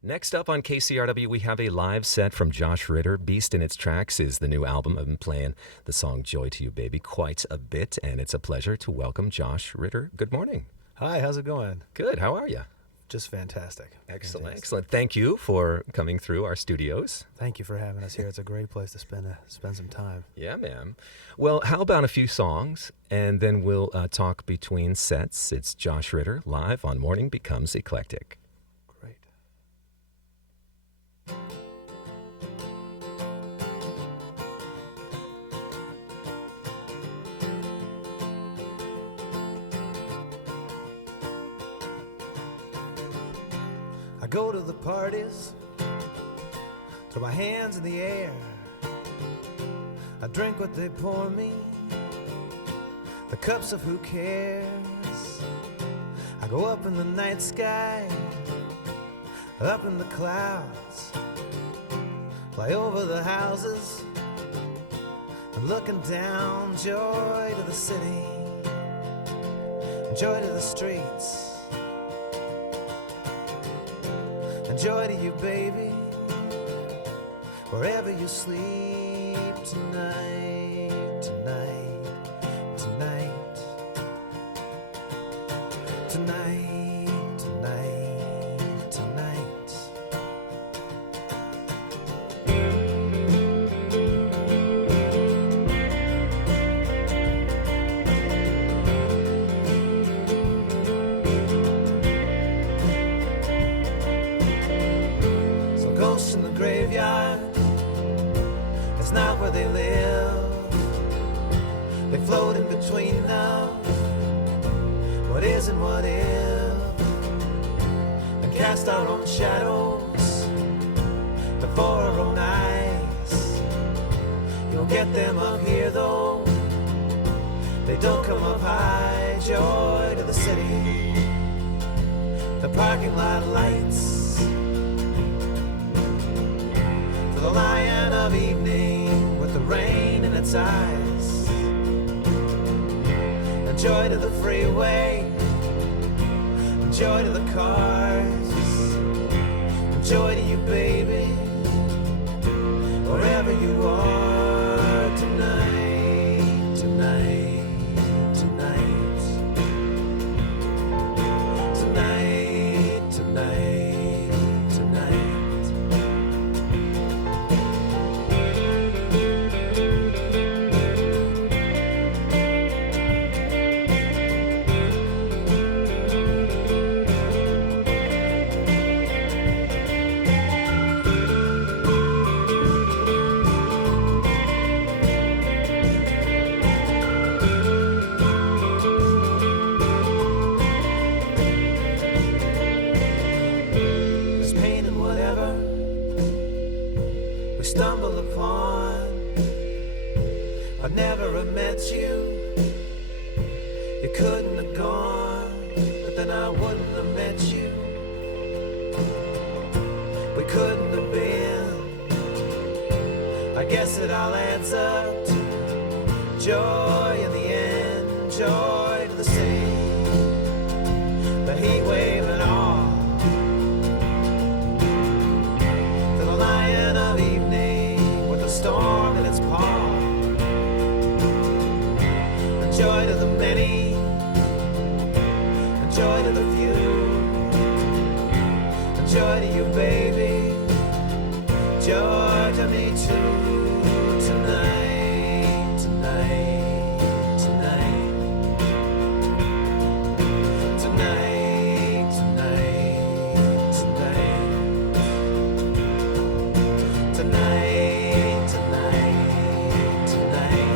Next up on KCRW, we have a live set from Josh Ritter. Beast in Its Tracks is the new album. I've been playing the song Joy to You, Baby quite a bit, and it's a pleasure to welcome Josh Ritter. Good morning. Hi, how's it going? Good. How are you? Just fantastic. Excellent. Fantastic. Excellent. Thank you for coming through our studios. Thank you for having us here. It's a great place to spend some time. Yeah, ma'am. Well, how about a few songs, and then we'll talk between sets. It's Josh Ritter live on Morning Becomes Eclectic. Great. I go to the parties, throw my hands in the air. I drink what they pour me, the cups of who cares. I go up in the night sky, up in the clouds, fly over the houses. I'm looking down, joy to the city, joy to the streets. Joy to you, baby, wherever you sleep tonight, tonight, tonight, tonight, tonight, tonight. Ghosts in the graveyard, it's not where they live. They float in between now, what is and what if, and cast our own shadows before our own eyes. You'll get them up here though, they don't come up high. Joy to the city, the parking lot lights, the lion of evening with the rain in its eyes. And joy to the freeway, and joy to the cars, and joy to you, baby, wherever you are tonight, tonight, tonight, tonight, tonight, tonight. Stumble upon, I never have met you. You couldn't have gone, but then I wouldn't have met you. We couldn't have been. I guess it all adds up to joy in the end. Joy to the sea, the heat wave and all, to the lion of evening with the storm in its paw. And joy to the many, and joy to the few, and joy to you, baby, joy to me too. Tonight, tonight, tonight, tonight, tonight, tonight, tonight, tonight, tonight, tonight, tonight, tonight.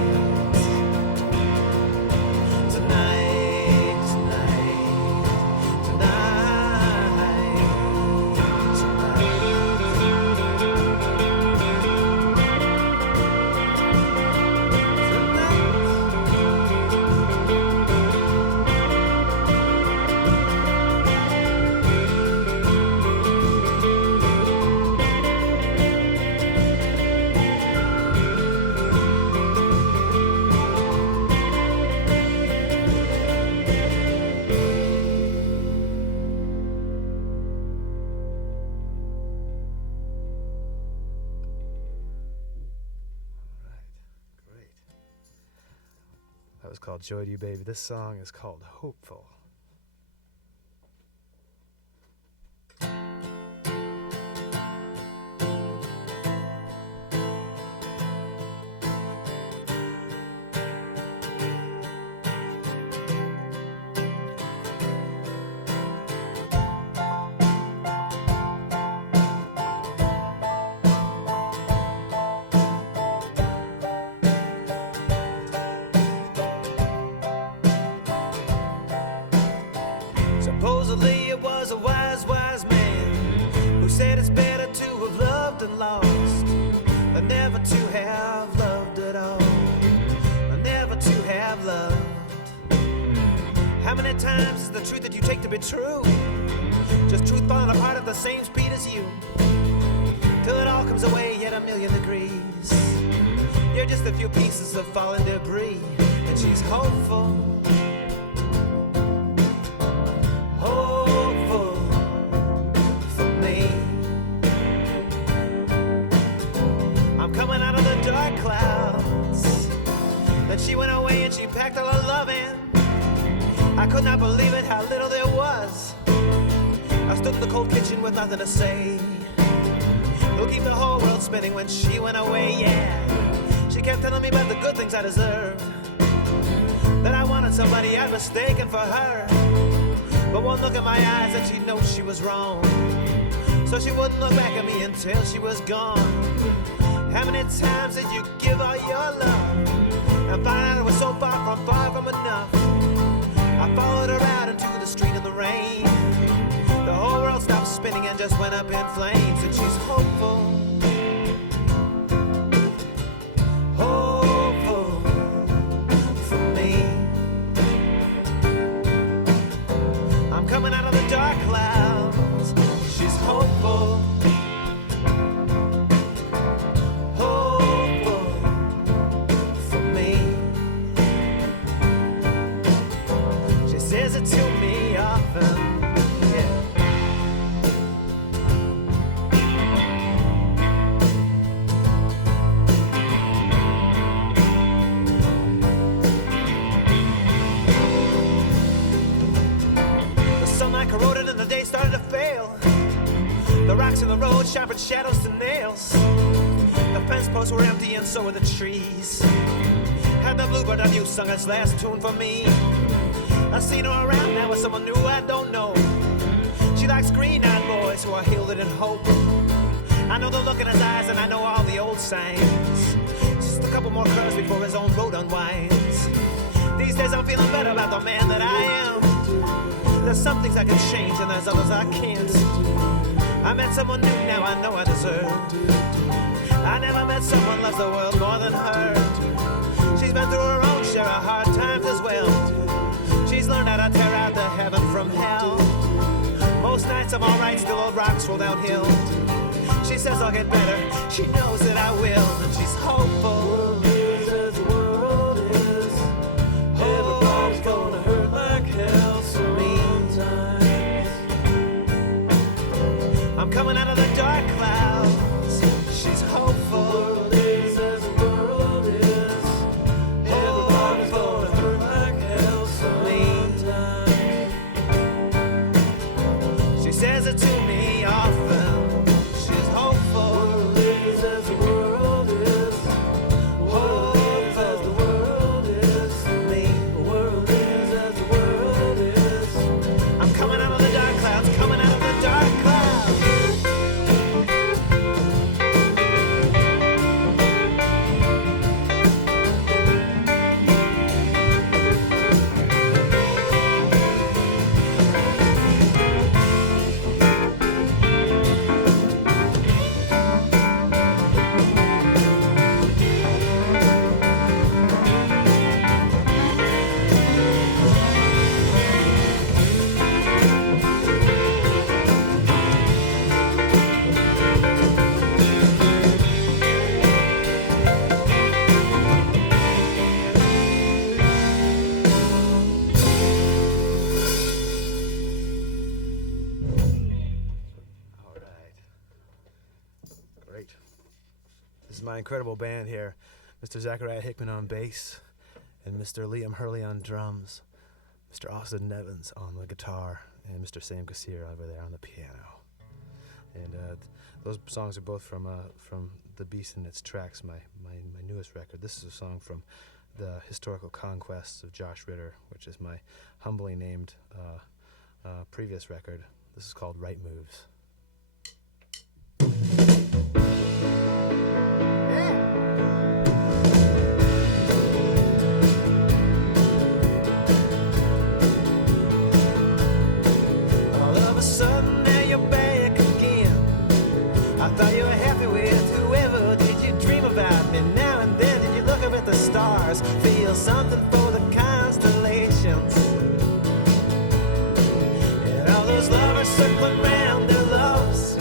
was called Joy to You, Baby. This song is called Hopeful. Supposedly it was a wise, wise man who said it's better to have loved and lost than never to have loved at all, than never to have loved. How many times is the truth that you take to be true just truth falling apart at the same speed as you, till it all comes away yet a million degrees? You're just a few pieces of falling debris, and she's hopeful. Dark clouds. Then she went away and she packed all her love in. I could not believe it, how little there was. I stood in the cold kitchen with nothing to say. Who'll keep the whole world spinning when she went away, yeah. She kept telling me about the good things I deserved, that I wanted somebody I'd mistaken for her. But one look in my eyes and she knows she was wrong, so she wouldn't look back at me until she was gone. How many times did you give all your love and find out it was so far from enough? I followed her out into the street in the rain. The whole world stopped spinning and just went up in flames, and she's hopeful. Hopeful for me. I'm coming out of the dark clouds. She's hopeful. Says it to me often, yeah. The sunlight corroded and the day started to fail. The rocks in the road sharpened shadows to nails. The fence posts were empty and so were the trees. Had the bluebird of you sung its last tune for me. I seen her around now with someone new I don't know. She likes green-eyed boys who are healed in hope. I know the look in his eyes and I know all the old signs. Just a couple more curves before his own road unwinds. These days I'm feeling better about the man that I am. There's some things I can change and there's others I can't. I met someone new, now I know I deserve. I never met someone loves the world more than her. She's been through her own share of hard times as well. She's learned how to tear out the heaven from hell. Most nights I'm alright, still old rocks roll downhill. She says I'll get better, she knows that I will, and she's hopeful. The world is as the world is. Everybody's gonna hurt like hell sometimes. I'm coming out of the dark clouds. She's hopeful. The world is as the world is. Everybody's gonna hurt like hell sometimes. She says it to me often. She's hopeful. The world is as the world is. The world is as the world is for me. The world is as the world is. I'm coming out of the dark clouds, coming out of the dark clouds. Great. This is my incredible band here. Mr. Zachariah Hickman on bass, and Mr. Liam Hurley on drums, Mr. Austin Nevins on the guitar, and Mr. Sam Kassir over there on the piano. And those songs are both from The Beast in Its Tracks, my newest record. This is a song from The Historical Conquests of Josh Ritter, which is my humbly named previous record. This is called Right Moves. All of a sudden now you're back again. I thought you were happy with whoever. Did you dream about me now and then? Did you look up at the stars, feel something for the constellations? And all those lovers circling round their loves,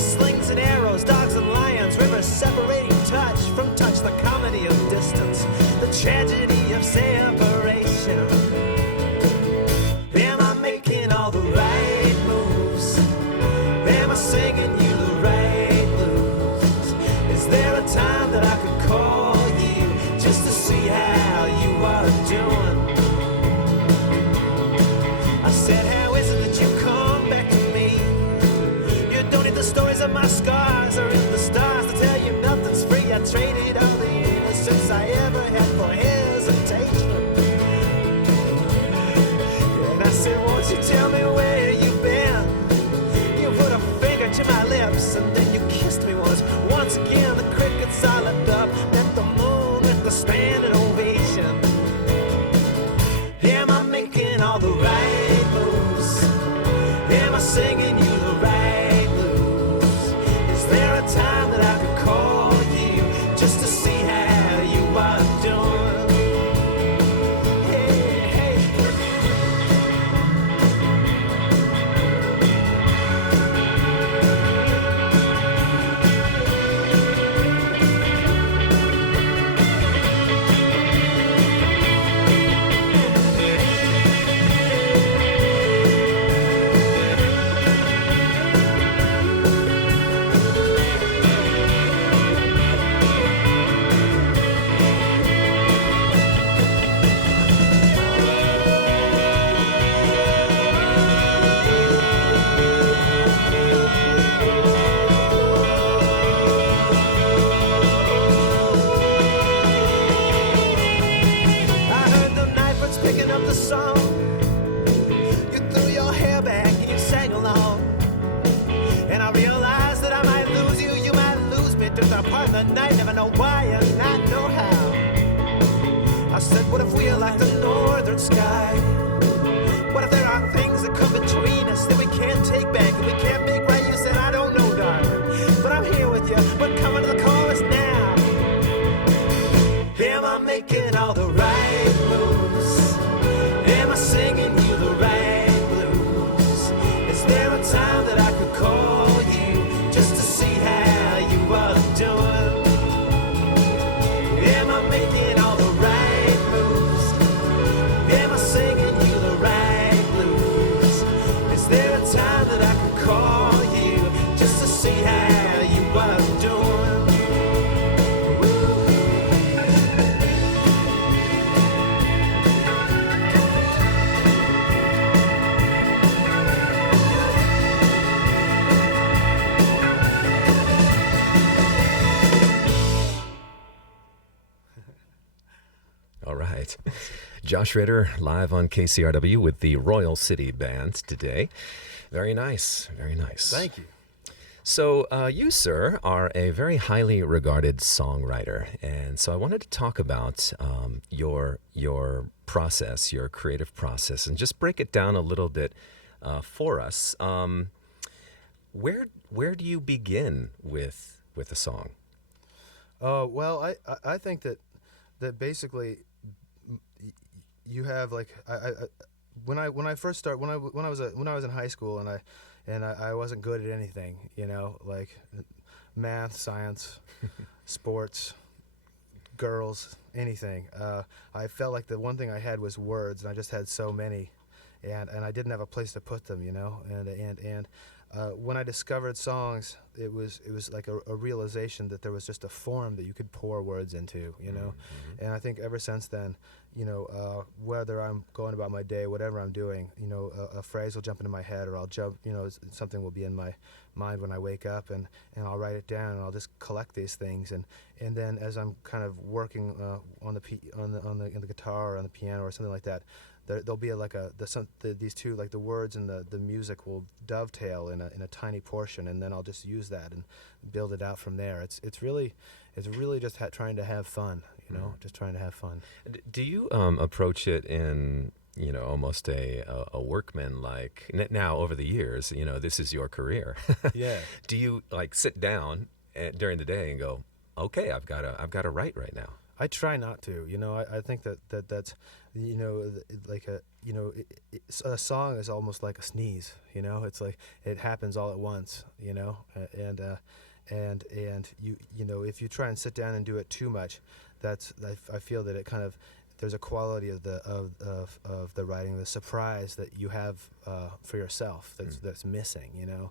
slings and arrows, dogs and lions, rivers separating touch from touch, the comedy of distance, the tragedy of separation. Am I making all the right moves? Am I singing you the right blues? Is there a time that I could call you just to see how you are doing? I said, how is it that you come back to me? You don't need the stories of my scars or in the stars to tell you nothing's free. I traded all the innocence I ever had for hesitation. And I said, won't you tell me where you've been? You put a finger to my lips and then you kissed me once. Once again the crickets all looked up at the moon with the standing ovation. Am I making all the right moves? Am I singing you the right blues? Is there a time that I could call you just to see how you are doing? Hey, hey. I heard the night birds picking up the song. You threw your hair back and you sang along. And I realized that I might lose you, you might lose me. Drift apart in the night, never know why and not know how. I said, what if we are like the northern sky? What if there are things that come between us that we can't take back and we can't make right? You said, I don't know, darling, but I'm here with you. We're coming to the chorus now. Am I making all the right moves? Am I singing you the right blues? Is there a time that I could call you just to see how you are doing? Am I making all the right moves? Am I singing you the right blues? Is there a time that I could call you just to see how you are doing? All right. Josh Ritter live on KCRW with the Royal City Band today. Very nice. Very nice. Thank you. So you, sir, are a very highly regarded songwriter. And so I wanted to talk about your process, your creative process, and just break it down a little bit for us. Where do you begin with a song? Well, I think that basically you have like when I first start when I was in high school and I wasn't good at anything, you know, like math, science, sports, girls, anything. I felt like the one thing I had was words, and I just had so many, and I didn't have a place to put them, you know, and when I discovered songs, it was like a realization that there was just a form that you could pour words into, you know. Mm-hmm. And I think ever since then, you know, whether I'm going about my day, whatever I'm doing, you know, a phrase will jump into my head, or I'll jump, you know, something will be in my mind when I wake up, and I'll write it down, and I'll just collect these things, and then as I'm kind of working on the guitar or on the piano or something like that, there'll be these two, like the words and the music will dovetail in a tiny portion, and then I'll just use that and build it out from there. It's really just trying to have fun, you know, just trying to have fun. Do you approach it in, you know, almost a workman like now over the years, you know, this is your career. Yeah. Do you like sit down during the day and go, okay, I've got to write right now? I try not to, you know. I think that's, you know, like a song is almost like a sneeze, you know. It's like it happens all at once, you know, and you know, if you try and sit down and do it too much, I feel that it kind of, there's a quality of the writing, the surprise that you have for yourself that's missing, you know.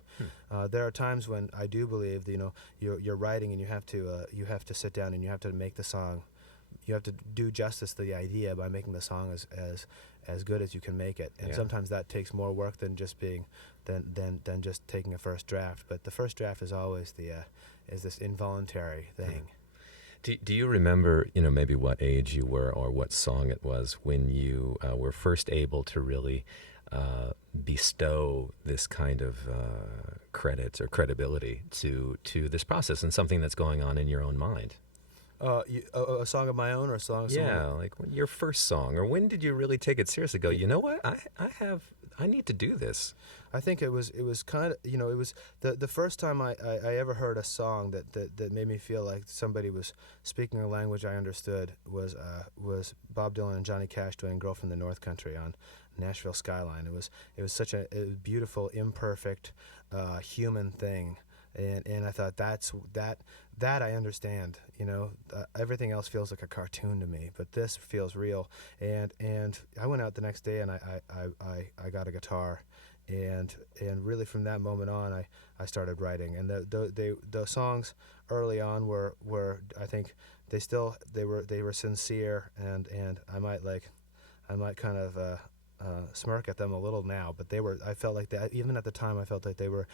There are times when I do believe that, you know, you're writing and you have to sit down and you have to make the song. You have to do justice to the idea by making the song as good as you can make it, and sometimes that takes more work than just just taking a first draft. But the first draft is always is this involuntary thing. Do you remember, you know, maybe what age you were or what song it was when you were first able to really bestow this kind of credit or credibility to this process and something that's going on in your own mind? A song of my own, or a song? Yeah, like your first song, or when did you really take it seriously? Go, you know what? I need to do this. I think it was kind of, you know, it was the first time I ever heard a song that made me feel like somebody was speaking a language I understood was Bob Dylan and Johnny Cash doing "Girl from the North Country" on Nashville Skyline. It was such a beautiful, imperfect, human thing. And I thought that I understand, you know. Everything else feels like a cartoon to me, but this feels real. And I went out the next day and I got a guitar, and really from that moment on I started writing. And the songs early on were I think they were sincere, and I might kind of smirk at them a little now, but I felt like that, even at the time, I felt like they were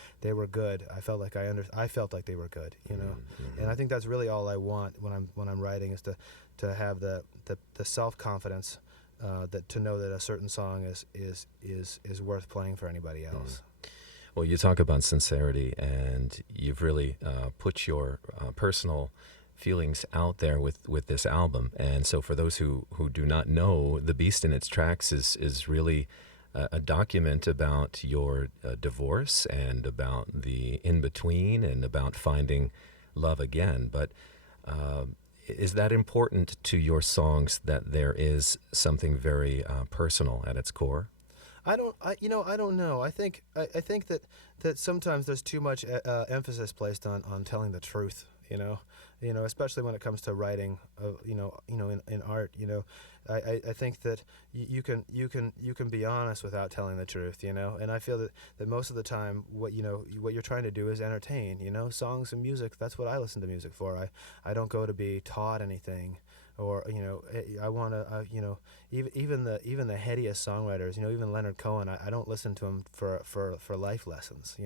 good. I felt like I felt like they were good, you know. Mm-hmm. And I think that's really all I want when I'm writing, is to have the self-confidence that to know that a certain song is worth playing for anybody else. Well, you talk about sincerity, and you've really put your personal feelings out there with this album. And so for those who do not know, The Beast in Its Tracks is really a document about your divorce and about the in-between and about finding love again. But is that important to your songs, that there is something very personal at its core? I don't know. I think that sometimes there's too much emphasis placed on telling the truth. You know, especially when it comes to writing. In art. I think that you can be honest without telling the truth. And I feel that most of the time, what you're trying to do is entertain. Songs and music. That's what I listen to music for. I don't go to be taught anything. Or I want to even the headiest songwriters, even Leonard Cohen, I don't listen to him for life lessons.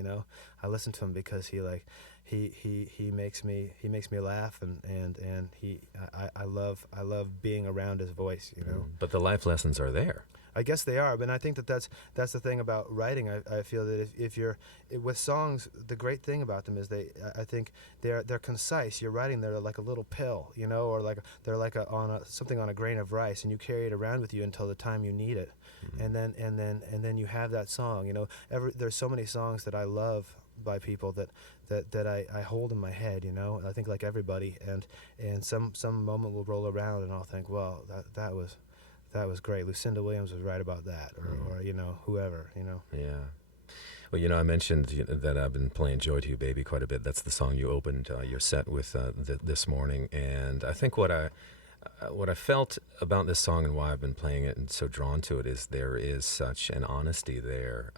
I listen to him because he makes me laugh, and I love being around his voice. But the life lessons are there. I guess they are, but I think that's the thing about writing. I feel that if you're with songs, the great thing about them is I think they're concise. You're writing, they're like a little pill, or they're like something on a grain of rice, and you carry it around with you until the time you need it, and then you have that song. There's so many songs that I love by people that I hold in my head. I think like everybody, and some moment will roll around, and I'll think, well, that was great. Lucinda Williams was right about that, or whoever. Yeah. Well, I mentioned that I've been playing "Joy to You, Baby" quite a bit. That's the song you opened your set with this morning, and I think what I felt about this song and why I've been playing it and so drawn to it is there is such an honesty there,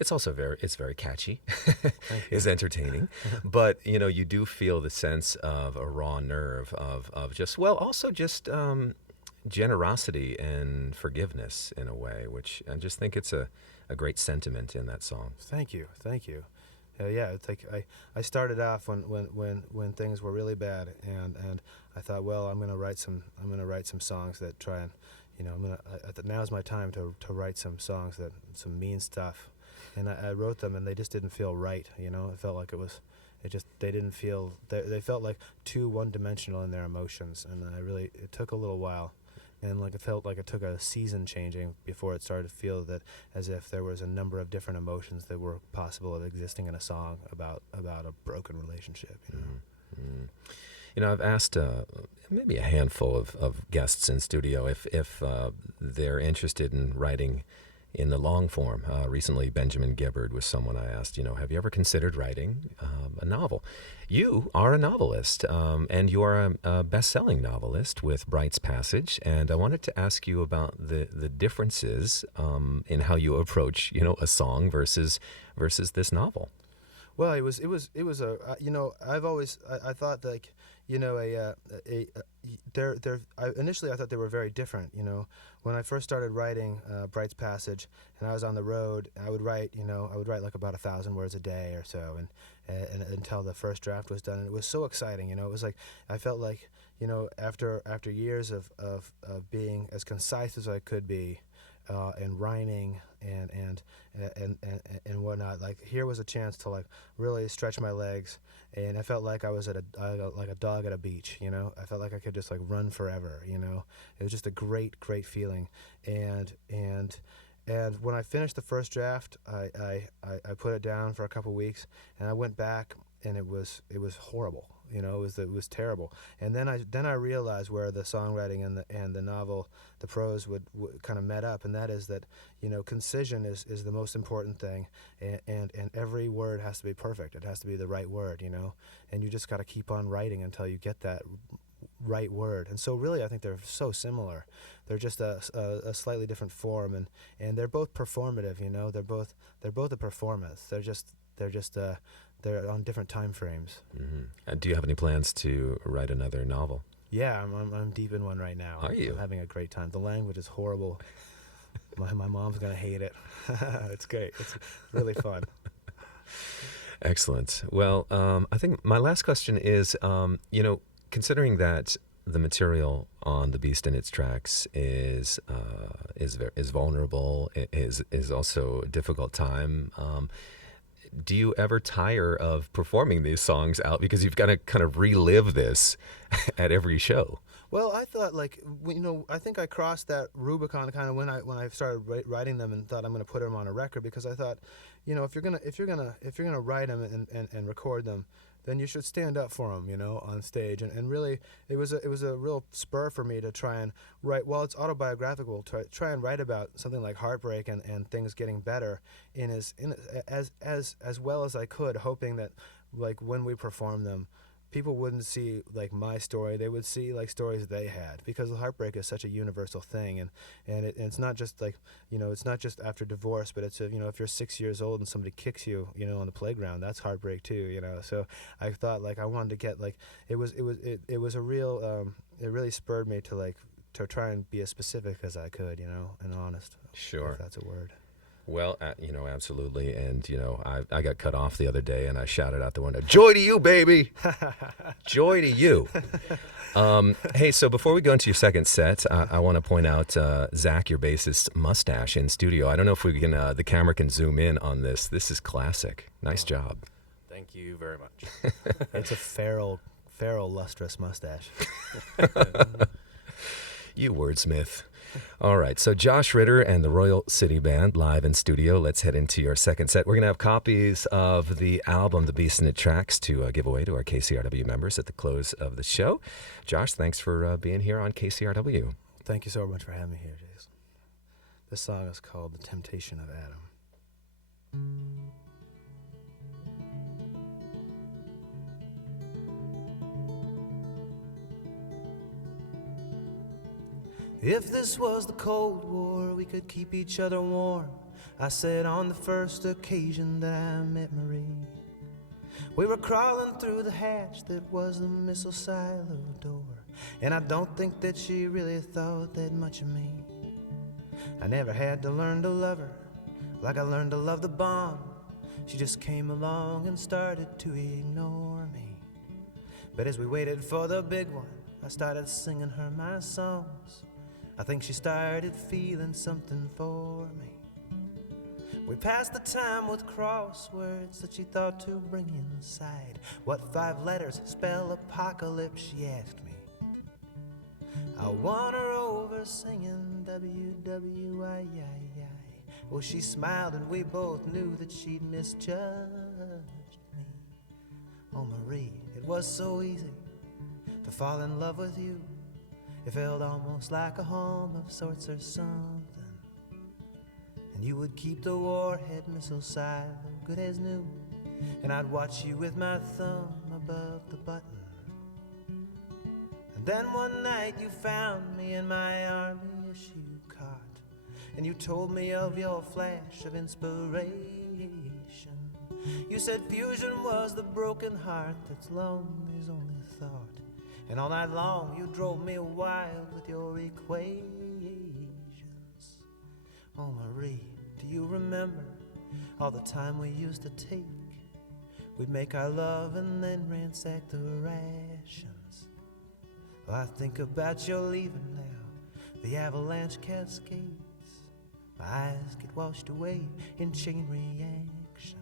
It's also very catchy. Thank you. Is entertaining, but you do feel the sense of a raw nerve of just also just generosity and forgiveness in a way, which I just think it's a great sentiment in that song. Thank you, thank you. Yeah, it's like I started off when things were really bad, and I thought, well, I'm gonna write some songs that try and, now's my time to write some songs that some mean stuff, and I wrote them, and they just didn't feel right. It felt like they didn't feel, they felt like too one-dimensional in their emotions, and it took a little while. And it felt like it took a season changing before it started to feel that as if there was a number of different emotions that were possible of existing in a song about a broken relationship. I've asked maybe a handful of guests in studio if they're interested in writing in the long form. Recently, Benjamin Gibbard was someone I asked, have you ever considered writing a novel? You are a novelist, and you are a best-selling novelist with Bright's Passage, and I wanted to ask you about the differences in how you approach, a song versus this novel. Well, it was I've always I thought like initially I thought they were very different. When I first started writing Bright's Passage, and I was on the road, I would write like about 1,000 words a day or so, and until the first draft was done, and it was so exciting. It was like I felt like after years of being as concise as I could be, and rhyming and whatnot. Like, here was a chance to like really stretch my legs, and I felt like I was like a dog at a beach. I felt like I could just like run forever. It was just a great feeling, and when I finished the first draft, I put it down for a couple weeks, and I went back, and it was horrible. It was terrible. And then I realized where the songwriting and the novel, the prose would kind of met up, and that is that concision is the most important thing, and every word has to be perfect. It has to be the right word, and you just got to keep on writing until you get that right word. And so really I think they're so similar. They're just a slightly different form, and they're both performative. They're both a performance. They're on different time frames. Mm-hmm. Do you have any plans to write another novel? Yeah, I'm deep in one right now. Are you? I'm having a great time. The language is horrible. My mom's gonna hate it. It's great. It's really fun. Excellent. Well, I think my last question is, considering that the material on The Beast in Its Tracks is vulnerable, is also a difficult time. Do you ever tire of performing these songs out because you've got to kind of relive this at every show? Well, I thought I think I crossed that Rubicon kind of when I started writing them, and thought I'm going to put them on a record, because I thought, if you're gonna write them and record them, then you should stand up for them, on stage. And really, it was a real spur for me to try and write. While it's autobiographical, to try and write about something like heartbreak and things getting better as well as I could, hoping that like when we perform them, people wouldn't see like my story; they would see like stories they had, because heartbreak is such a universal thing, and it's not just like it's not just after divorce, but it's if you're 6 years old and somebody kicks you on the playground, that's heartbreak too. So I thought like I wanted to get like it was a real it really spurred me to try and be as specific as I could, and honest. Sure, if that's a word. Well, absolutely. And, I got cut off the other day, and I shouted out the window, "Joy to you, baby!" Joy to you. Hey, so before we go into your second set, I want to point out Zach, your bassist's mustache in studio. I don't know if we can, the camera can zoom in on this. This is classic. Nice job. Thank you very much. It's a feral, lustrous mustache. You wordsmith. All right, so Josh Ritter and the Royal City Band live in studio. Let's head into your second set. We're going to have copies of the album, The Beast in Its Tracks, to give away to our KCRW members at the close of the show. Josh, thanks for being here on KCRW. Thank you so much for having me here, Jason. This song is called The Temptation of Adam. If this was the Cold War, we could keep each other warm. I said on the first occasion that I met Marie, we were crawling through the hatch that was the missile silo door, and I don't think that she really thought that much of me. I never had to learn to love her like I learned to love the bomb. She just came along and started to ignore me. But as we waited for the big one, I started singing her my songs. I think she started feeling something for me. We passed the time with crosswords that she thought to bring inside. What 5 letters spell apocalypse, she asked me. I won her over singing WWII. Well, she smiled and we both knew that she'd misjudged me. Oh, Marie, it was so easy to fall in love with you. It felt almost like a home of sorts or something. And you would keep the warhead missile silo good as new, and I'd watch you with my thumb above the button. And then one night you found me in my army issue cot, and you told me of your flash of inspiration. You said fusion was the broken heart that's lonely's only thought, and all night long you drove me wild with your equations. Oh, Marie, do you remember all the time we used to take? We'd make our love and then ransack the rations. Oh, I think about your leaving now, the avalanche cascades. My eyes get washed away in chain reactions.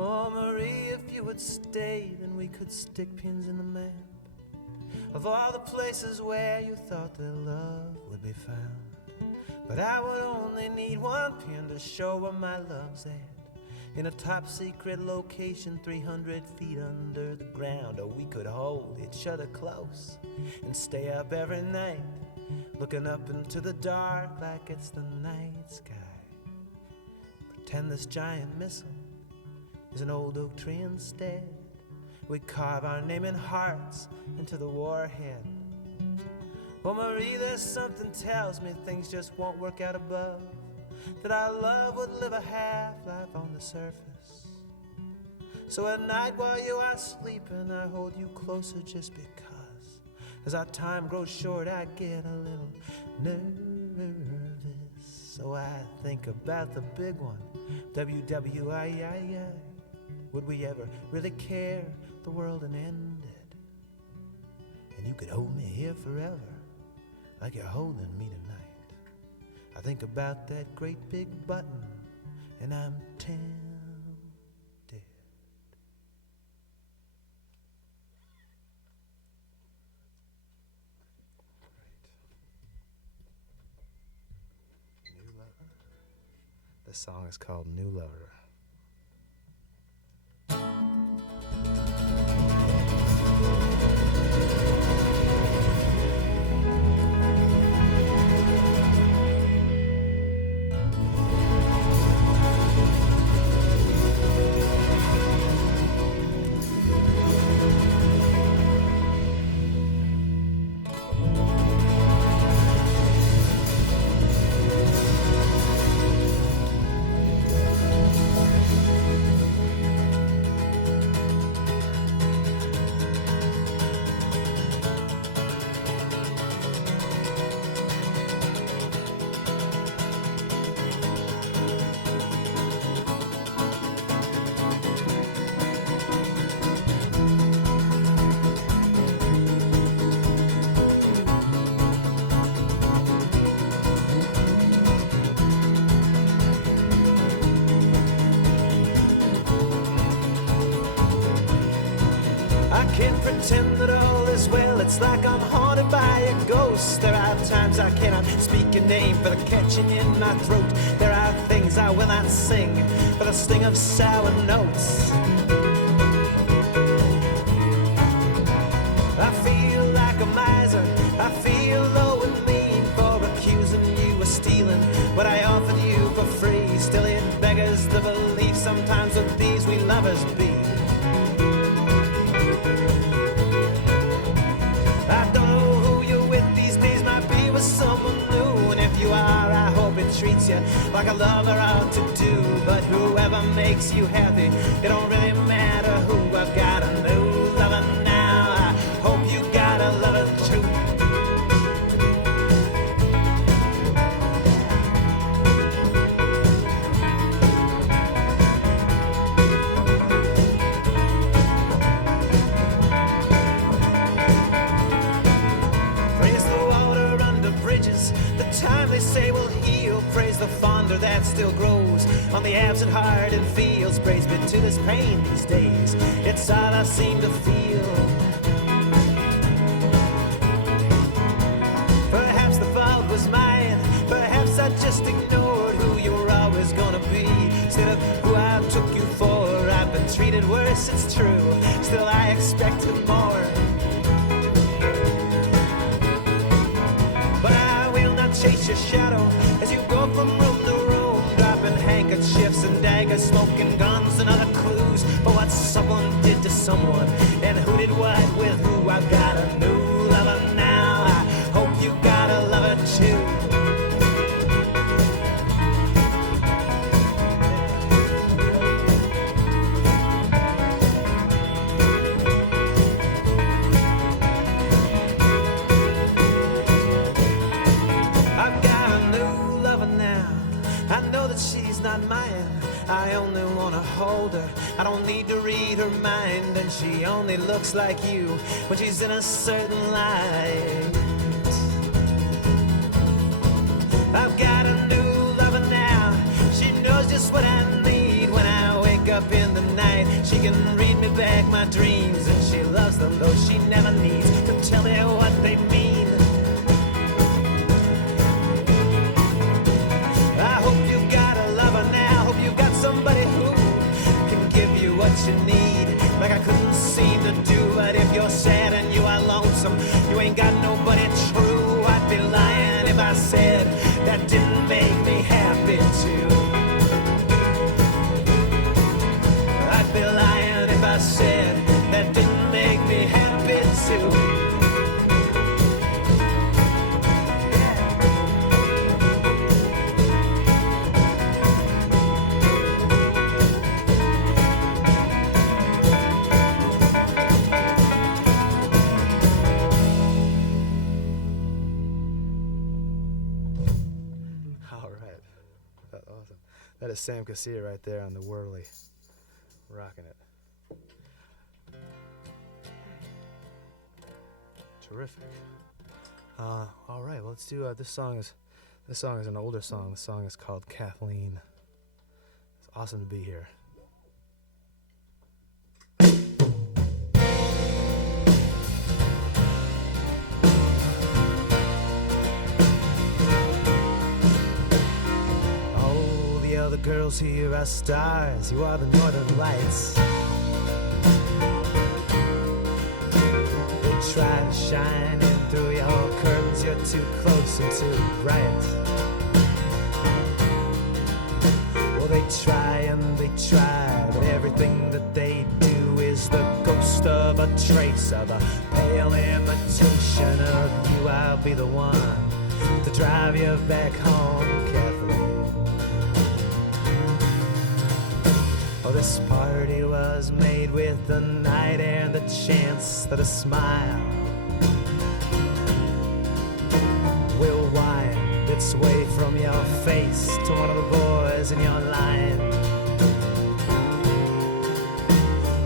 Oh, Marie, if you would stay, then we could stick pins in the map of all the places where you thought that love would be found. But I would only need one pin to show where my love's at, in a top secret location 300 feet under the ground. Or we could hold each other close and stay up every night, looking up into the dark like it's the night sky. Pretend this giant missile is an old oak tree instead. We carve our name in hearts into the warhead. Oh, Marie, there's something tells me things just won't work out above, that our love would live a half-life on the surface. So at night while you are sleeping, I hold you closer just because. As our time grows short, I get a little nervous. So I think about the big one, WWII. Would we ever really care if the world had ended? And you could hold me here forever, like you're holding me tonight. I think about that great big button, and I'm tempted. New Lover. This song is called New Lover. Can't pretend that all is well. It's like I'm haunted by a ghost. There are times I cannot speak your name for the catching in my throat. There are things I will not sing for the sting of sour notes. I feel like a miser. I feel beggars the belief sometimes with these we lovers be. I don't know who you're with these days, might be with someone new, and if you are, I hope it treats you like a lover ought to do. But whoever makes you happy, it don't really matter who. I've got a new lover now, I hope you got a lover too. Say will heal, praise the fonder that still grows on the absent heart and feels, praise be to this pain these days, it's all I seem to feel. Perhaps the fault was mine, perhaps I just ignored who you were always gonna be, instead of who I took you for. I've been treated worse, it's true, still I expected more. Chase your shadow as you go from room to room, dropping handkerchiefs and daggers, smoking guns and other clues for what someone did to someone and who did what with who. I've got a new lover now, I hope you got a lover too. I only wanna hold her, I don't need to read her mind, and she only looks like you when she's in a certain light. I've got a new lover now, she knows just what I need when I wake up in the night. She can read me back my dreams, and she loves them though she never needs to tell me what they mean. I hope you've got a lover now, hope you've got somebody who can give you what you need, like I couldn't seem to do. But if you're sad and you are lonesome, you ain't got nobody true. I'd be lying if I said that didn't make me happy too. I'd be lying if I said that didn't make me happy too. That is Sam Kassir right there on the Whirly, rocking it. Terrific. All right, well, let's do this song is an older song. The song is called Kathleen. It's awesome to be here. The girls here are stars, you are the northern lights. They try to shine in through your curtains, you're too close and too bright. Well, they try, but everything that they do is the ghost of a trace of a pale imitation of you. I'll be the one to drive you back home, Kathleen. Oh, this party was made with the night and the chance that a smile will wind its way from your face to one of the boys in your line.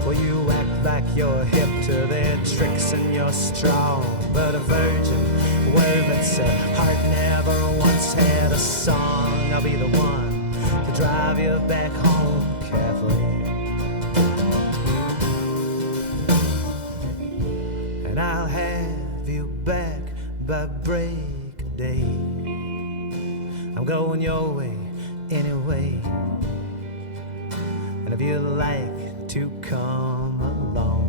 Well, you act like you're hip to their tricks and you're strong, but a virgin where that's a heart never once had a song. I'll be the one to drive you back home, Kathleen. And I'll have you back by break of day. I'm going your way anyway. And if you'd like to come along,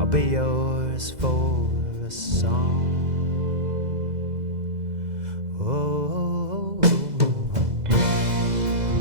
I'll be yours for a song. Oh, oh, oh, oh.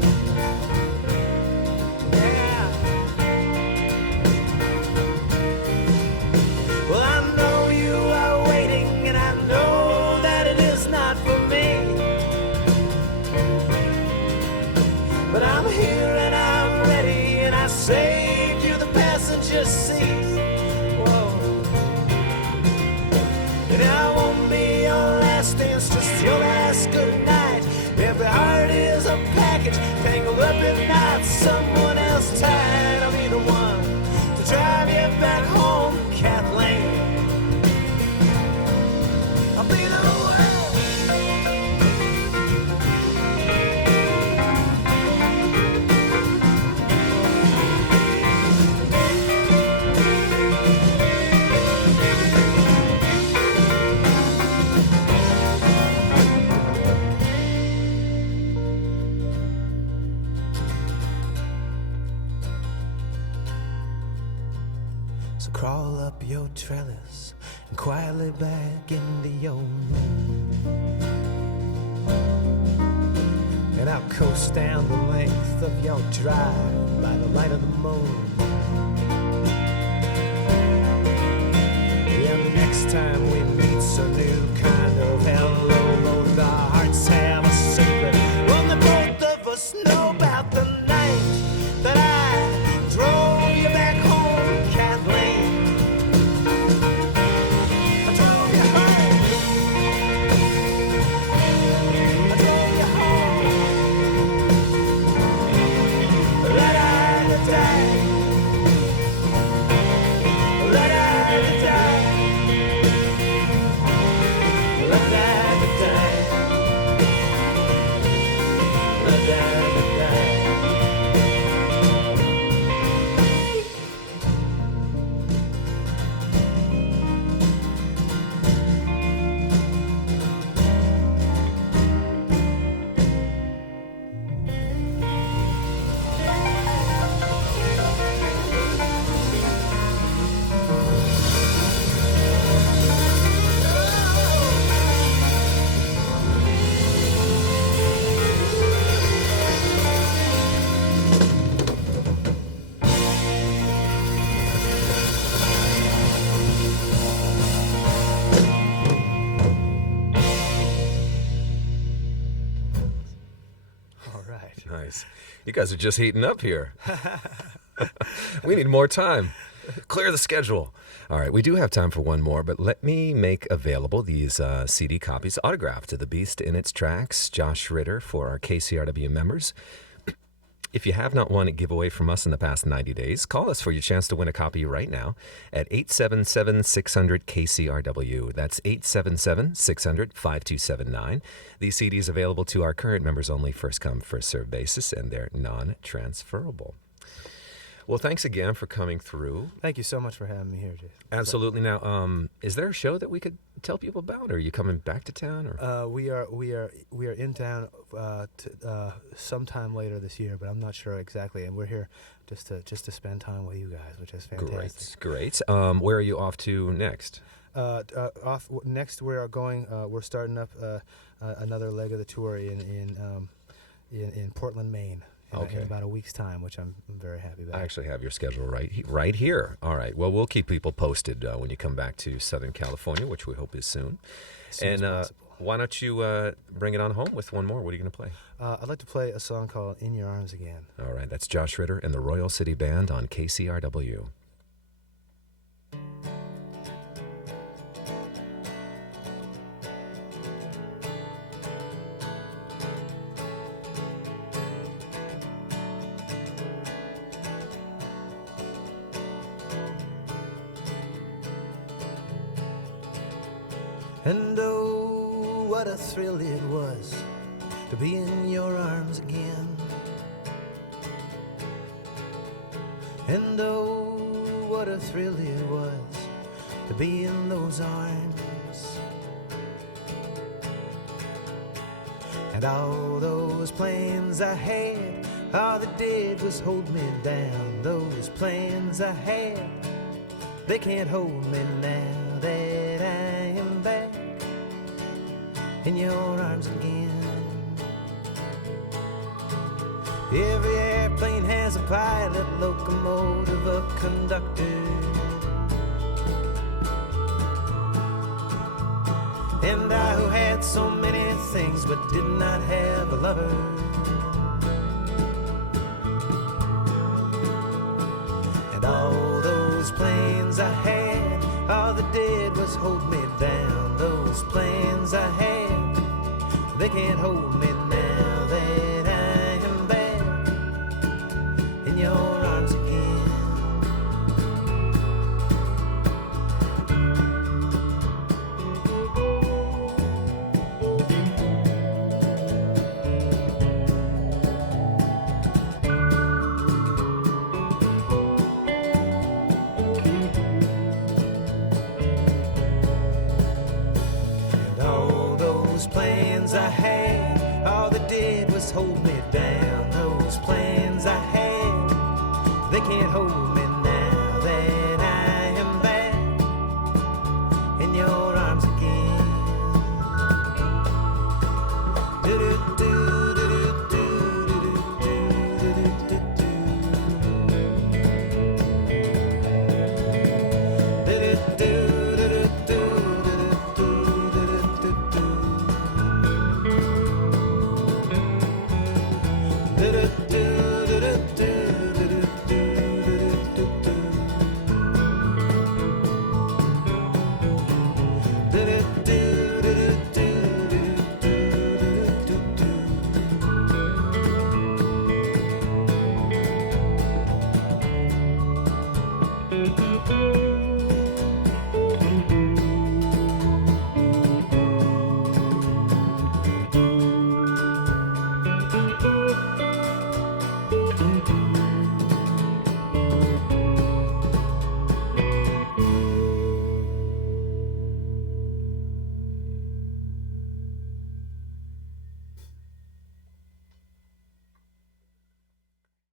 someone else tired. I'll be the one to drive you back home, Kathleen. I'll be the one. So crawl up your trellis and quietly back into your room, and I'll coast down the length of your drive by the light of the moon. Yeah, the next time we meet's a new kind of hello. Both our hearts have a secret, one that both of us know about. The night that I drove you back home, Kathleen. I drove you home. I drove you home. La-da-da-da. La-da-da-da. La-da-da-da. La-da-da-da. All right. Nice. You guys are just heating up here. We need more time. Clear the schedule. All right, we do have time for one more, but let me make available these CD copies autographed to the Beast in its tracks, Josh Ritter, for our KCRW members. If you have not won a giveaway from us in the past 90 days, call us for your chance to win a copy right now at 877-600-KCRW. That's 877-600-5279. These CDs available to our current members only, first come, first served basis, and they're non-transferable. Well, thanks again for coming through. Thank you so much for having me here, Jason. Absolutely. Now, is there a show that we could tell people about? Or are you coming back to town? Or We are in town sometime later this year, but I'm not sure exactly. And we're here just to spend time with you guys, which is fantastic. Great. Where are you off to next? Next, we are going. We're starting up another leg of the tour in Portland, Maine. In about a week's time, which I'm very happy about. I actually have your schedule right here. All right. Well, we'll keep people posted when you come back to Southern California, which we hope is soon. As soon as possible. Why don't you bring it on home with one more? What are you going to play? I'd like to play a song called In Your Arms Again. All right. That's Josh Ritter and the Royal City Band on KCRW. And oh, what a thrill it was to be in your arms again. And oh, what a thrill it was to be in those arms. And all those plans I had, all they did was hold me down. Those plans I had, they can't hold me now that I am back in your arms again. Every airplane has a pilot, locomotive, a conductor. And I who had so many things but did not have a lover. And all those plans I had, all they did was hold me down. Those plans I had, they can't hold me now that I am back plans I had, all they did was hold me down. Those plans I had, they can't hold me now that I am back in your arms again.